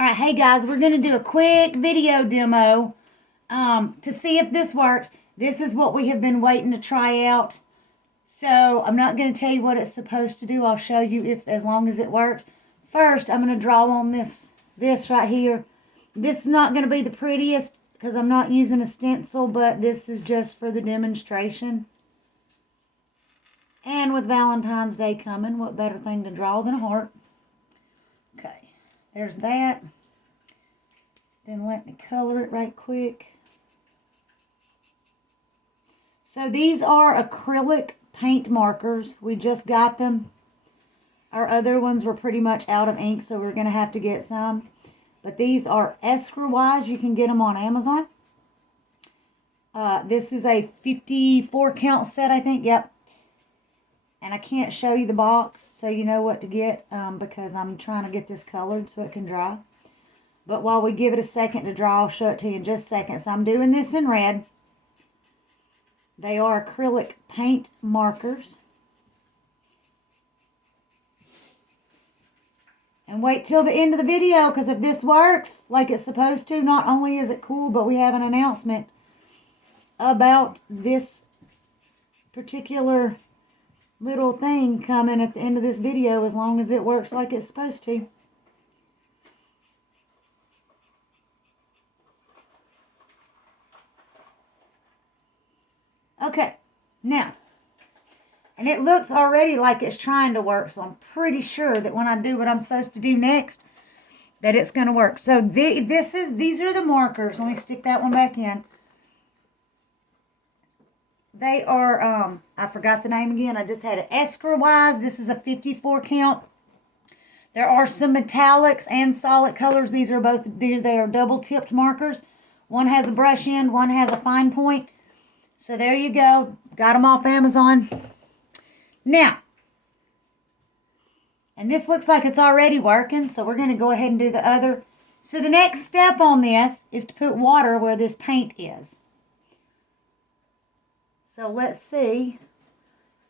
Alright, hey guys, we're going to do a quick video demo to see if this works. This is what we have been waiting to try out. So, I'm not going to tell you what it's supposed to do. I'll show you if as long as it works. First, I'm going to draw on this right here. This is not going to be the prettiest because I'm not using a stencil, but this is just for the demonstration. And with Valentine's Day coming, what better thing to draw than a heart? Okay, there's that. Then let me color it right quick. So these are acrylic paint markers. We just got them. Our other ones were pretty much out of ink, so we're going to have to get some. But these are Esquire-wise. You can get them on Amazon. This is a 54 count set, I think. Yep. And I can't show you the box so you know what to get because I'm trying to get this colored so it can dry. But while we give it a second to dry, I'll show it to you in just a second. So I'm doing this in red. They are acrylic paint markers. And wait till the end of the video, because if this works like it's supposed to, not only is it cool, but we have an announcement about this particular little thing coming at the end of this video, as long as it works like it's supposed to. Okay, now, and it looks already like it's trying to work, so I'm pretty sure that when I do what I'm supposed to do next, that it's going to work. So these are the markers. Let me stick that one back in. They are, I forgot the name again. I just had it. Esquire-wise, this is a 54 count. There are some metallics and solid colors. These are both, they are double-tipped markers. One has a brush end, one has a fine point. So there you go. Got them off Amazon. Now, and this looks like it's already working, so we're going to go ahead and do the other. So the next step on this is to put water where this paint is. So let's see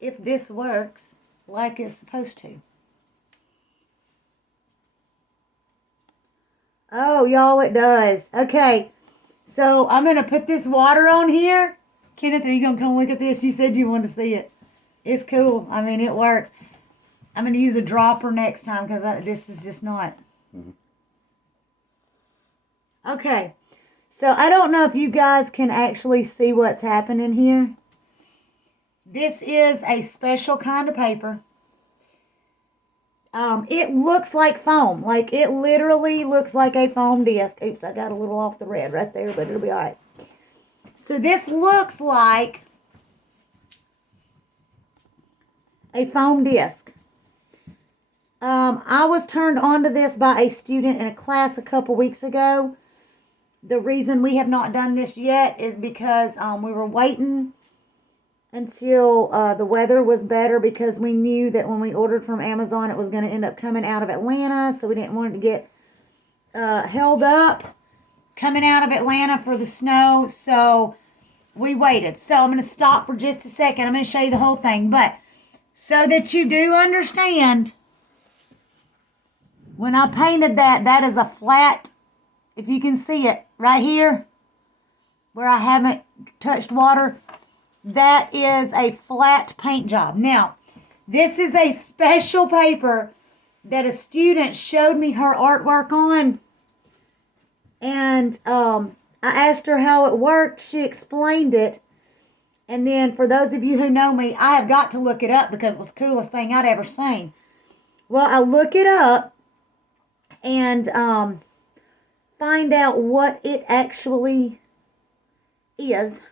if this works like it's supposed to. Oh, y'all, it does. Okay, so I'm going to put this water on here. Kenneth, are you going to come look at this? You said you wanted to see it. It's cool. I mean, it works. I'm going to use a dropper next time because this is just not. Okay. So I don't know if you guys can actually see what's happening here. This is a special kind of paper. It looks like foam. Like, it literally looks like a foam disc. Oops, I got a little off the red right there, but it'll be all right. So this looks like a foam disc. I was turned on to this by a student in a class a couple weeks ago. The reason we have not done this yet is because we were waiting until the weather was better, because we knew that when we ordered from Amazon it was going to end up coming out of Atlanta, so we didn't want it to get held up coming out of Atlanta for the snow, so we waited. So I'm going to stop for just a second. I'm going to show you the whole thing, but so that you do understand, when I painted that is a flat, if you can see it right here where I haven't touched water, that is a flat paint job. Now, this is a special paper that a student showed me her artwork on, and I asked her how it worked. She explained it, and then for those of you who know me, I have got to look it up because it was the coolest thing I'd ever seen. Well, I look it up and find out what it actually is.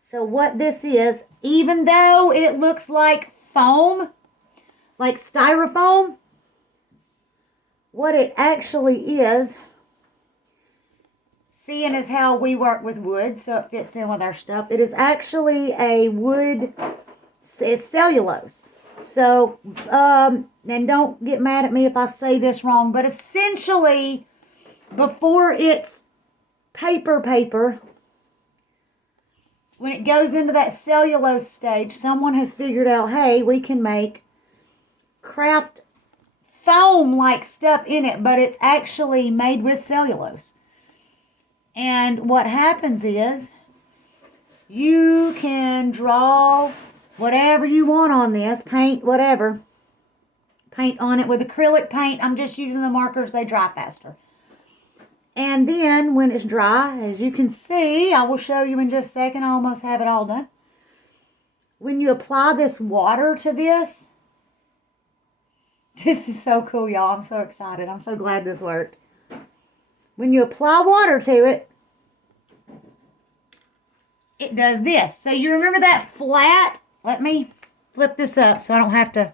So what this is, even though it looks like foam, like styrofoam, what it actually is, seeing as how we work with wood, so it fits in with our stuff, it is actually a wood, it's cellulose. So, and don't get mad at me if I say this wrong, but essentially, before it's paper, when it goes into that cellulose stage, someone has figured out, hey, we can make craft foam-like stuff in it, but it's actually made with cellulose. And what happens is you can draw whatever you want on this, paint whatever. Paint on it with acrylic paint. I'm just using the markers, they dry faster. And then when it's dry, as you can see, I will show you in just a second, I almost have it all done. When you apply this water to this is so cool, y'all. I'm so excited. I'm so glad this worked. When you apply water to it, it does this. So you remember that flat? Let me flip this up so I don't have to.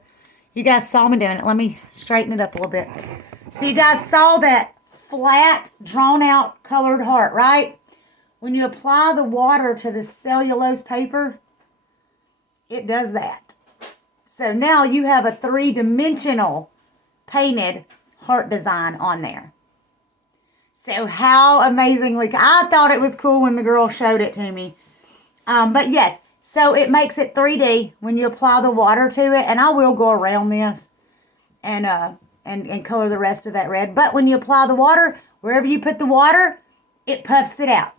You guys saw me doing it. Let me straighten it up a little bit. So you guys saw that flat, drawn out colored heart, right? When you apply the water to the cellulose paper, it does that. So now you have a 3-dimensional painted heart design on there. So how amazingly, I thought it was cool when the girl showed it to me. But yes, so it makes it 3D when you apply the water to it. And I will go around this and color the rest of that red. But when you apply the water, wherever you put the water, it puffs it out.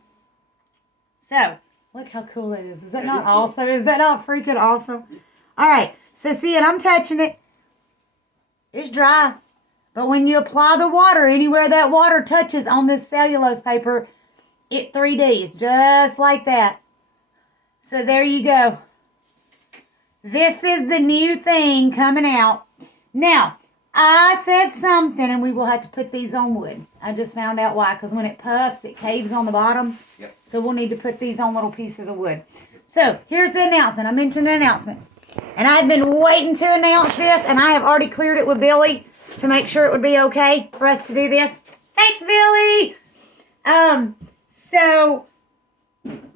So look how cool that is. Is that not awesome? Is that not freaking awesome? All right. So see it, I'm touching it. It's dry. But when you apply the water, anywhere that water touches on this cellulose paper, it 3Ds, just like that. So there you go. This is the new thing coming out. Now, I said something, and we will have to put these on wood. I just found out why, because when it puffs, it caves on the bottom. Yep. So we'll need to put these on little pieces of wood. So here's the announcement. I mentioned the announcement. And I've been waiting to announce this, and I have already cleared it with Billy to make sure it would be okay for us to do this. Thanks, Billy! So,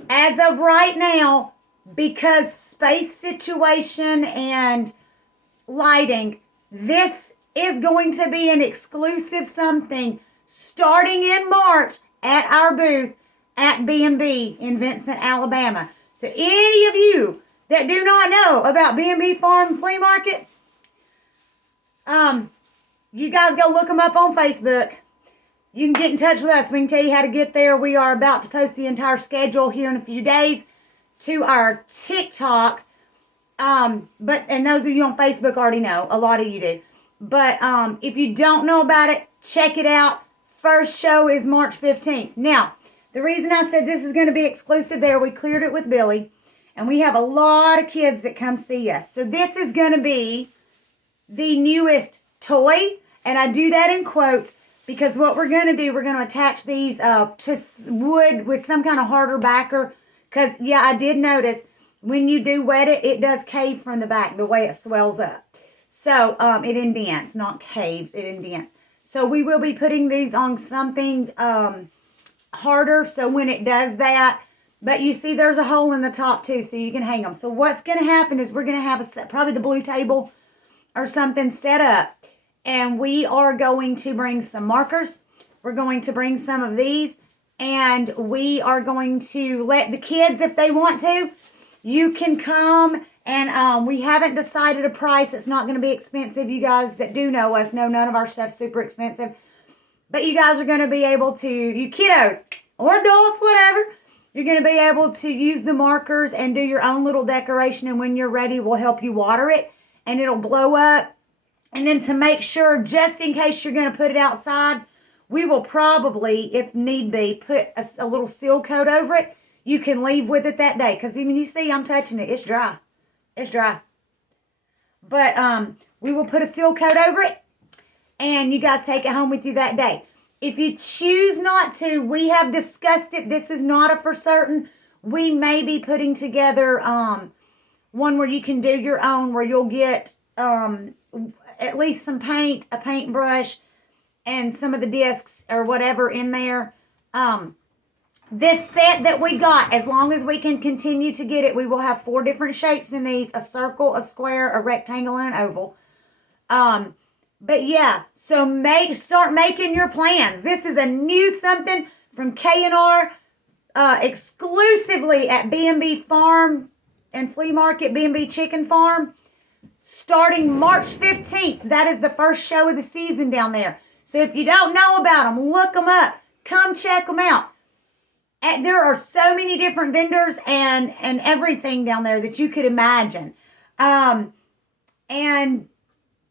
as of right now, because space situation and lighting, this is going to be an exclusive something starting in March at our booth at B&B in Vincent, Alabama. So, any of you that do not know about B&B Farm Flea Market, you guys go look them up on Facebook. You can get in touch with us. We can tell you how to get there. We are about to post the entire schedule here in a few days to our TikTok. And those of you on Facebook already know. A lot of you do. But if you don't know about it, check it out. First show is March 15th. Now, the reason I said this is going to be exclusive there, we cleared it with Billy. And we have a lot of kids that come see us. So this is going to be the newest toy. And I do that in quotes because what we're going to do, we're going to attach these to wood with some kind of harder backer. Because, yeah, I did notice when you do wet it, it does cave from the back the way it swells up. So it indents, not caves, it indents. So we will be putting these on something harder so when it does that. But you see there's a hole in the top too, so you can hang them. So what's going to happen is we're going to have probably the blue table or something set up. And we are going to bring some markers. We're going to bring some of these. And we are going to let the kids, if they want to, you can come. And we haven't decided a price. It's not going to be expensive. You guys that do know us know none of our stuff's super expensive. But you guys are going to be able to, you kiddos or adults, whatever, you're going to be able to use the markers and do your own little decoration. And when you're ready, we'll help you water it. And it'll blow up. And then to make sure, just in case you're going to put it outside, we will probably, if need be, put a little seal coat over it. You can leave with it that day. Because even you see I'm touching it, it's dry. It's dry. But we will put a seal coat over it. And you guys take it home with you that day. If you choose not to, we have discussed it. This is not a for certain. We may be putting together one where you can do your own, where you'll get at least some paint, a paintbrush, and some of the discs or whatever in there. This set that we got, as long as we can continue to get it, we will have 4 different shapes in these: a circle, a square, a rectangle, and an oval. But yeah, so start making your plans. This is a new something from K&R, exclusively at B&B Farm and Flea Market, B&B Chicken Farm. starting March 15th. That is the first show of the season down there. So if you don't know about them, look them up. Come check them out. And there are so many different vendors and everything down there that you could imagine. And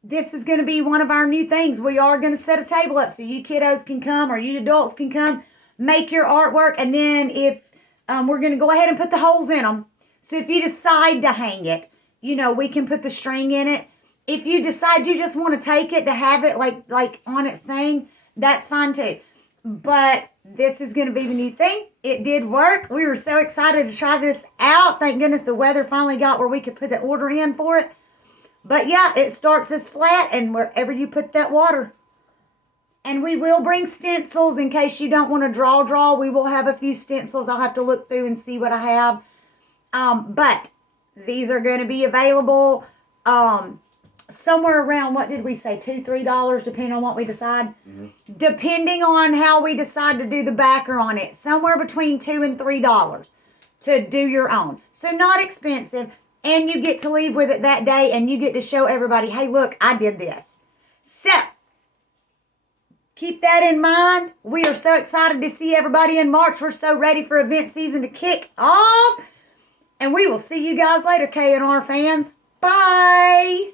this is going to be one of our new things. We are going to set a table up so you kiddos can come or you adults can come, make your artwork. And then if we're going to go ahead and put the holes in them. So if you decide to hang it, you know, we can put the string in it. If you decide you just want to take it to have it like on its thing, that's fine too. But this is going to be the new thing. It did work. We were so excited to try this out. Thank goodness the weather finally got where we could put the order in for it. But yeah, it starts as flat and wherever you put that water. And we will bring stencils in case you don't want to draw. We will have a few stencils. I'll have to look through and see what I have. But these are going to be available somewhere around, what did we say, $2, $3, depending on what we decide. Mm-hmm. Depending on how we decide to do the backer on it. Somewhere between $2 and $3 to do your own. So not expensive. And you get to leave with it that day and you get to show everybody, hey, look, I did this. So, keep that in mind. We are so excited to see everybody in March. We're so ready for event season to kick off. And we will see you guys later, K&R fans. Bye.